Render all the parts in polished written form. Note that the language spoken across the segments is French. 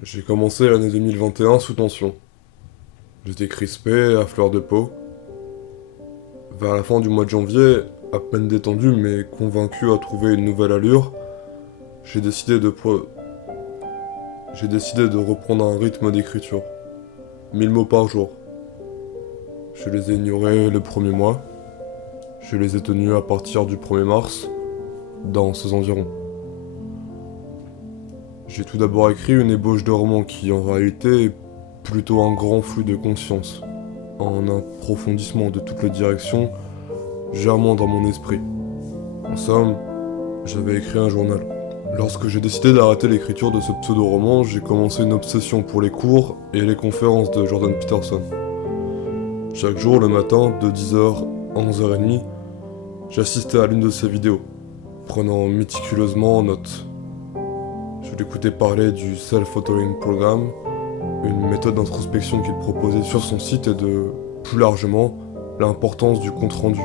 J'ai commencé l'année 2021 sous tension. J'étais crispé, à fleur de peau. Vers la fin du mois de janvier, à peine détendu mais convaincu à trouver une nouvelle allure, j'ai décidé de, pro- j'ai décidé de reprendre un rythme d'écriture. 1 000 mots par jour. Je les ai ignorés le premier mois. Je les ai tenus à partir du 1er mars, dans ces environs. J'ai tout d'abord écrit une ébauche de roman qui, en réalité, est plutôt un grand flux de conscience, un approfondissement de toutes les directions germant dans mon esprit. En somme, j'avais écrit un journal. Lorsque j'ai décidé d'arrêter l'écriture de ce pseudo-roman, j'ai commencé une obsession pour les cours et les conférences de Jordan Peterson. Chaque jour, le matin, de 10h à 11h30, j'assistais à l'une de ses vidéos, prenant méticuleusement en note. Je l'écoutais parler du Self-Authoring Program, une méthode d'introspection qu'il proposait sur son site et de, plus largement, l'importance du compte-rendu,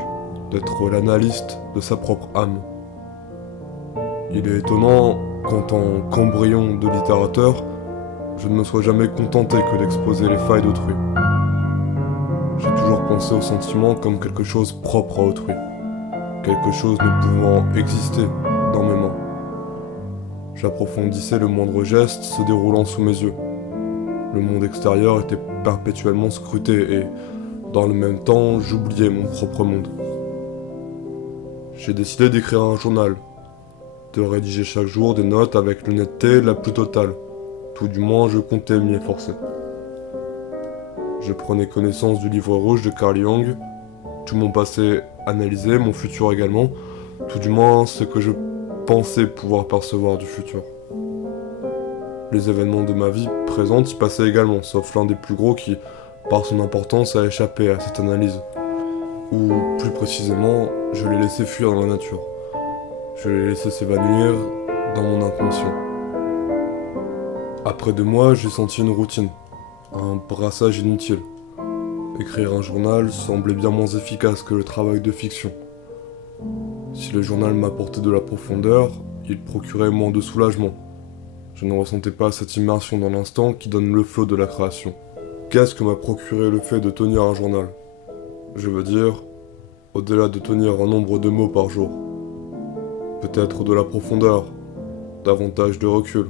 d'être l'analyste de sa propre âme. Il est étonnant qu'en tant qu'embryon de littérateur, je ne me sois jamais contenté que d'exposer les failles d'autrui. J'ai toujours pensé au sentiment comme quelque chose propre à autrui, quelque chose ne pouvant exister dans mes mains. J'approfondissais le moindre geste se déroulant sous mes yeux. Le monde extérieur était perpétuellement scruté et, dans le même temps, j'oubliais mon propre monde. J'ai décidé d'écrire un journal, de rédiger chaque jour des notes avec l'honnêteté la plus totale. Tout du moins, je comptais m'y efforcer. Je prenais connaissance du livre rouge de Carl Jung, tout mon passé analysé, mon futur également, tout du moins ce que je pensais pouvoir percevoir du futur. Les événements de ma vie présente y passaient également, sauf l'un des plus gros qui, par son importance, a échappé à cette analyse. Ou, plus précisément, je l'ai laissé fuir dans la nature. Je l'ai laissé s'évanouir dans mon inconscient. Après 2 mois, j'ai senti une routine, un brassage inutile. Écrire un journal semblait bien moins efficace que le travail de fiction. Si le journal m'apportait de la profondeur, il procurait moins de soulagement. Je ne ressentais pas cette immersion dans l'instant qui donne le flot de la création. Qu'est-ce que m'a procuré le fait de tenir un journal? Je veux dire, au-delà de tenir un nombre de mots par jour. Peut-être de la profondeur, davantage de recul.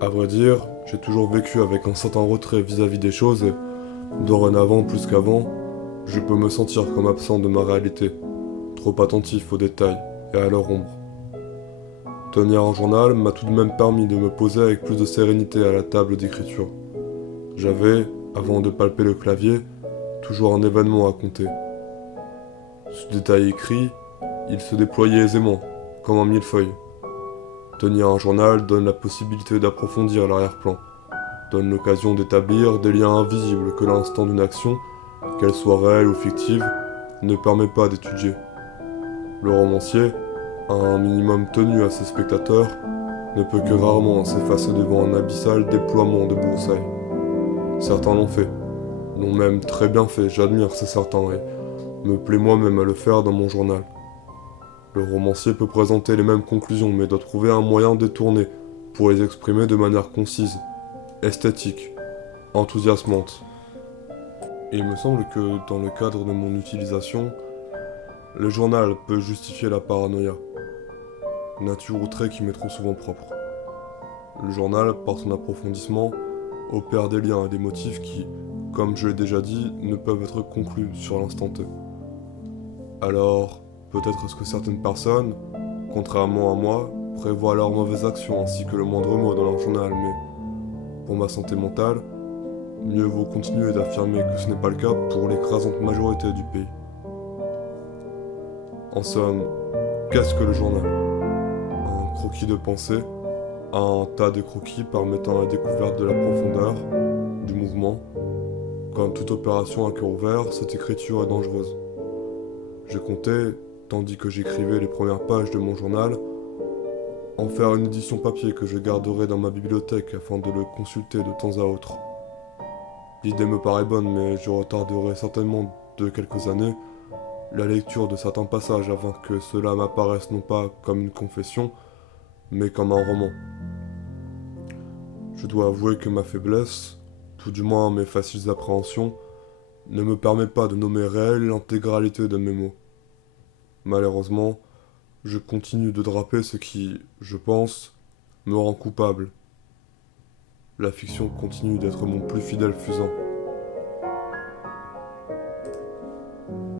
À vrai dire, j'ai toujours vécu avec un certain retrait vis-à-vis des choses et, dorénavant plus qu'avant, je peux me sentir comme absent de ma réalité, trop attentif aux détails et à leur ombre. Tenir un journal m'a tout de même permis de me poser avec plus de sérénité à la table d'écriture. J'avais, avant de palper le clavier, toujours un événement à compter. Ce détail écrit, il se déployait aisément, comme un millefeuille. Tenir un journal donne la possibilité d'approfondir l'arrière-plan, donne l'occasion d'établir des liens invisibles que l'instant d'une action, qu'elle soit réelle ou fictive, ne permet pas d'étudier. Le romancier, un minimum tenu à ses spectateurs, ne peut que rarement s'effacer devant un abyssal déploiement de broussailles. Certains l'ont fait, l'ont même très bien fait, j'admire ces certains et me plais moi-même à le faire dans mon journal. Le romancier peut présenter les mêmes conclusions mais doit trouver un moyen détourné pour les exprimer de manière concise, esthétique, enthousiasmante. Et il me semble que dans le cadre de mon utilisation, le journal peut justifier la paranoïa, nature ou trait qui m'est trop souvent propre. Le journal, par son approfondissement, opère des liens et des motifs qui, comme je l'ai déjà dit, ne peuvent être conclus sur l'instant T. Alors, peut-être est-ce que certaines personnes, contrairement à moi, prévoient leurs mauvaises actions ainsi que le moindre mot dans leur journal, mais pour ma santé mentale, mieux vaut continuer d'affirmer que ce n'est pas le cas pour l'écrasante majorité du pays. En somme, qu'est-ce que le journal? Un croquis de pensée, un tas de croquis permettant la découverte de la profondeur, du mouvement. Comme toute opération à cœur ouvert, cette écriture est dangereuse. Je comptais, tandis que j'écrivais les premières pages de mon journal, en faire une édition papier que je garderai dans ma bibliothèque afin de le consulter de temps à autre. L'idée me paraît bonne, mais je retarderai certainement de quelques années la lecture de certains passages afin que cela m'apparaisse non pas comme une confession, mais comme un roman. Je dois avouer que ma faiblesse, tout du moins mes faciles appréhensions, ne me permet pas de nommer réelle l'intégralité de mes mots. Malheureusement, je continue de draper ce qui, je pense, me rend coupable. La fiction continue d'être mon plus fidèle fusain.